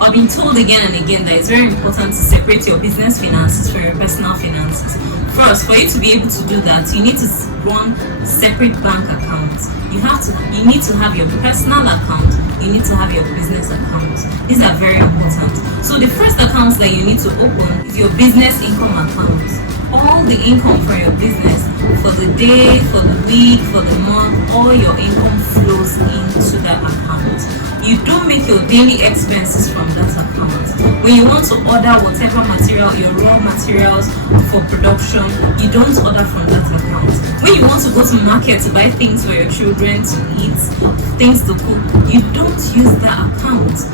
I've been told again and again that it's very important to separate your business finances from your personal finances. First, for you to be able to do that, you need to run separate bank accounts. You need to have your personal account, you need to have your business account. These are very important. So the first account that you need to open is your business income account. All the income for your business, for the day, for the week, for the month, all your income flows into that account. You don't make your daily expenses from that account. When you want to order whatever material, your raw materials for production, you don't order from that account. When you want to go to market to buy things for your children to eat, things to cook, you don't use that account.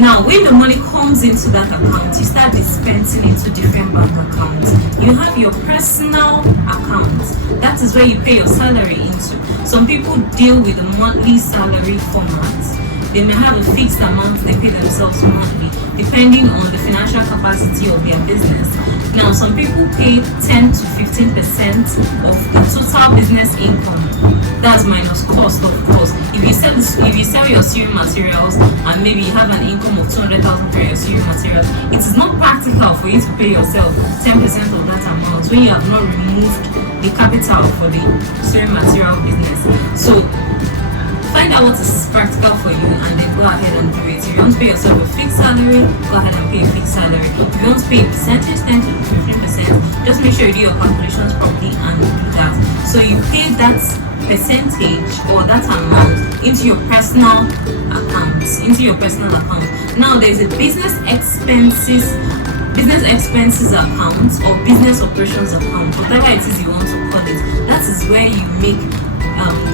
Now, when the money comes into that account, you start dispensing into different bank accounts. You have your personal account. That is where you pay your salary into. Some people deal with the monthly salary format. They may have a fixed amount they pay themselves monthly, depending on the financial capacity of their business. Now, some people pay 10 to 15% of the total business income. That's minus cost, of course. If you sell your sewing materials and maybe you have an income of 200,000 for your sewing materials, it is not practical for you to pay yourself 10% of that amount when you have not removed the capital for the sewing material business. So find out what is practical for you and then go ahead and do it. If you want to pay yourself a fixed salary, go ahead and pay a fixed salary. If you want to pay a percentage, 10 to 15%, just make sure you do your calculations properly and do that. So you pay that percentage or that amount into your personal account. Now there's a business expenses account or business operations account, whatever it is you want to call it. That is where you make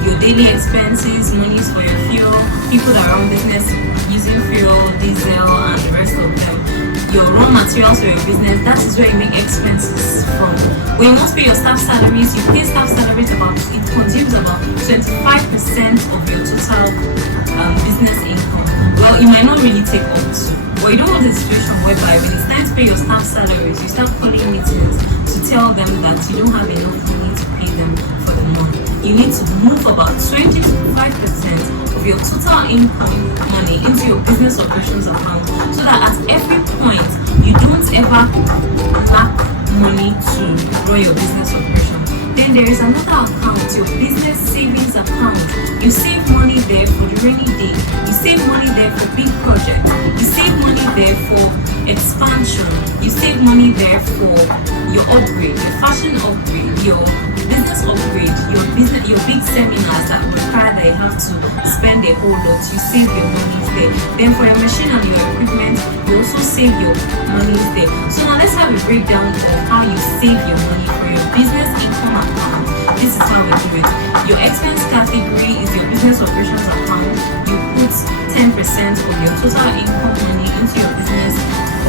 your daily expenses, monies for your fuel, people that run business using fuel, diesel, and the rest of them. Your raw materials for your business, that is where you make expenses from. When you want to pay your staff salaries, you pay staff salaries it consumes about 25% of your total business income. Well, it might not really take up to, but you don't want a situation whereby when it's time to pay your staff salaries, you start calling meetings to tell them that you don't have enough money to pay them for the month. You need to move about 20 to 5% of your total income money into your business operations account so that at every point you don't ever lack money to run your business operation. Then there is another account, your business savings account. You save money there for the rainy day. You save money there for big projects. You save money there for expansion. You save money there for your upgrade, your fashion upgrade, your business upgrade, your big seminars that require that you have to spend a whole lot. You save your monies there. Then for your machine and your equipment, you also save your monies there. So now let's have a breakdown of how you save your money for your business income account. This is how we do it. Your expense category is your business operations account. You put 10% of your total income money into your business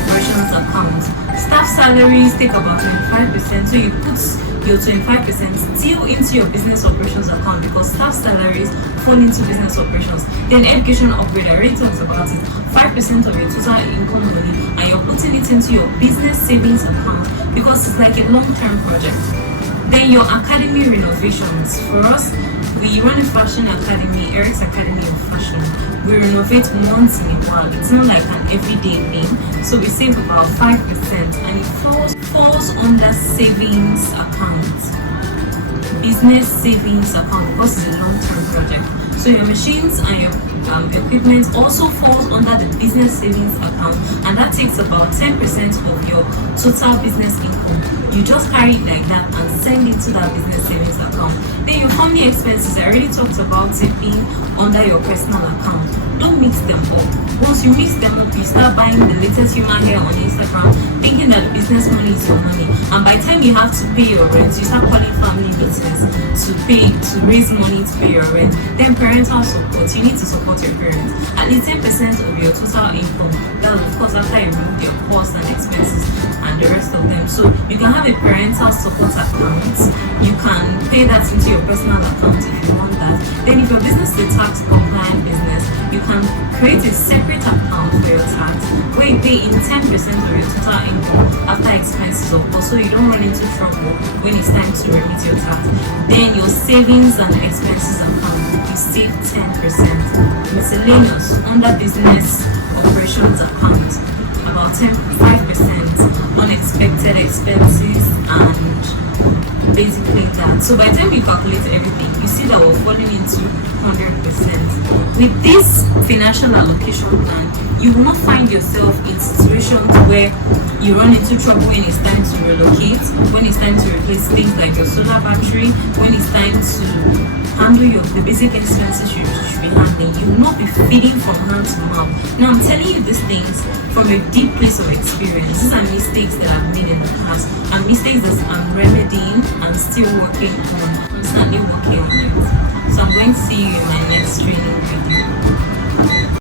operations account. Staff salaries take about 25%, so you put your 25% still into your business operations account because staff salaries fall into business operations. Then education upgrade, I already talked about it. 5% of your total income money, and you're putting it into your business savings account because it's like a long-term project. Then your academy renovations. For us, we run a fashion academy, Eric's Academy of Fashion. We renovate once in a while. It's not like an everyday thing. So we save about 5% and it falls under savings account. Business savings account because it's a long-term project. So your machines and your equipment also falls under the business savings account, and that takes about 10% of your total business income. You just carry it like that and send it to that business savings account. Then your family expenses, I already talked about it being under your personal account. Don't mix them up. Once you mix them up, you start buying the latest human hair on Instagram, thinking that business money is your money. And by the time you have to pay your rent, you start calling family meetings to raise money to pay your rent. Then parental support, you need to support your parents. At least 10% of your total income. That of course after you remove your costs and expenses and the rest of them. So you can have a parental support account. You can pay that into your personal account if you want that. Then if your business is a tax compliant business, you can create a separate account for your tax where you pay in 10% of your total income after expenses of course, so you don't run into trouble when it's time to remit your tax. Then your savings and expenses account, you save 10%. Miscellaneous under business operations account. about 5% unexpected expenses, and basically that. So by the time you calculate everything, you see that we're falling into 100%. With this financial allocation plan, you will not find yourself in situations where you run into trouble when it's time to relocate, when it's time to replace things like your solar battery, when it's time to handle the basic expenses you should be handling. You will not be feeding from hand to mouth. Now I'm telling you these things from a deep place of experience. These are mistakes that I've made in the past, and mistakes that I'm remedying and still working on, constantly working on it. So I'm going to see you in my next training video.